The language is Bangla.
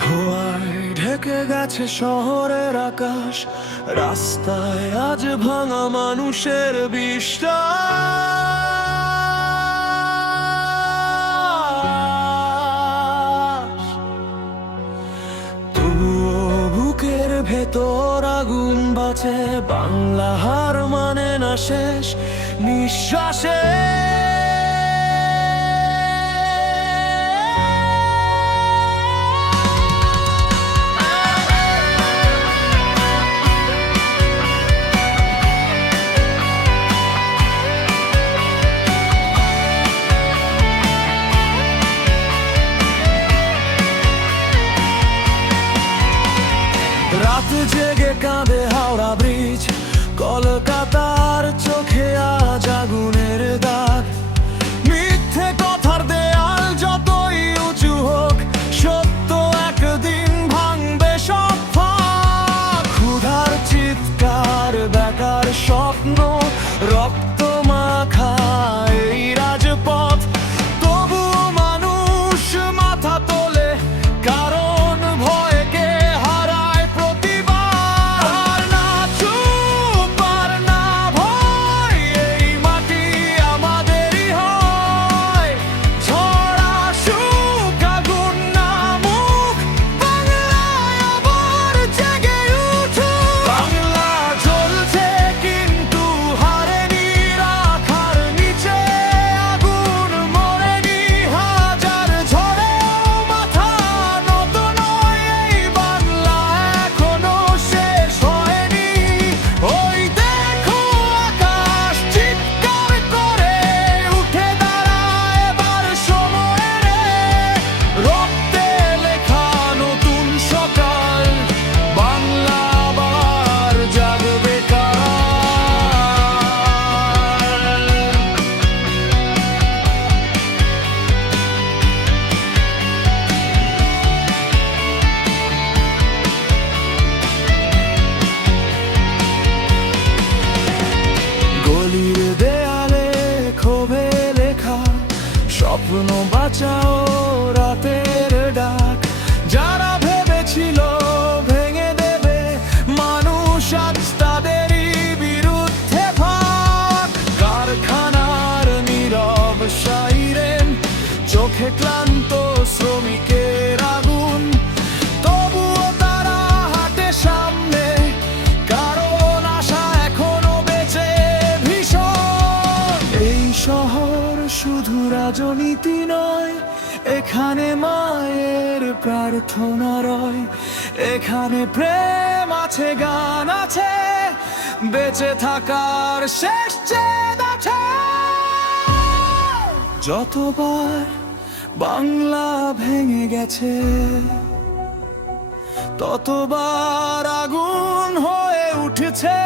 ধোঁয়ায় ঢেকে গেছে শহরের আকাশ, রাস্তায় আজ ভাঙা মানুষের বিশ্বাস। তবুও বুকের ভেতর আগুন বাঁচে, বাংলা হার মানে না শেষ নিঃশ্বাসে। রাত জেগে কাঁদে হাওড়া ব্রিজ, কলকাতার চোখে আজ আগুনের দাগ। মিথ্যে কথার দেয়াল যতই উঁচু হোক, সত্য একদিন ভাঙবে সব ফাঁক। ক্ষুধার চিৎকার, বেকার স্বপ্ন, রক্ত মাখা এই রাজপথ। তবুও মানুষ মাথা তোলে, কারণ ভয়কে হারায় প্রতিবার। না চুপ আর না ভয়, এই মাটি আমাদেরই হয়। ঝড় আসুক, আগুন নামুক, বাংলায় আবার জেগে উঠুক। বাংলা জ্বলছে কিন্তু হারেনি, রাখার নিচে আগুন মরেনি। হাজার ঝড়েও মাথা নত নয়, এই বাংলা এখনো শেষ হয়নি। ওই দেখো আকাশ চিৎকার করে উঠে দাঁড়ায়, এবার সময় রে। রক্তে লেখা নতুন সকাল, বাংলা আবার জাগবে কাল। গলির দেয়ালে ক্ষোভে লেখা, স্বপ্ন বাঁচাও রাতের ডাক। যারা ভেবেছিল ভেঙে দেবে মানুষ, আজ তাদেরই বিরুদ্ধে ভাগ। কারখানার নীরব সাইরেন, চোখে ক্লান্ত শ্রমিকের আগুন। তবুও তারা হাঁটে সামনে, কারণ আশা এখনো বেঁচে ভীষণ। এই শহর শুধু রাজনীতি নয়, এখানে মায়ের প্রার্থনা রয়। এখানে প্রেম আছে, গান আছে, বেঁচে থাকার শেষ জেদ আছে। যতবার বাংলা ভেঙে গেছে, ততবার আগুন হয়ে উঠেছে।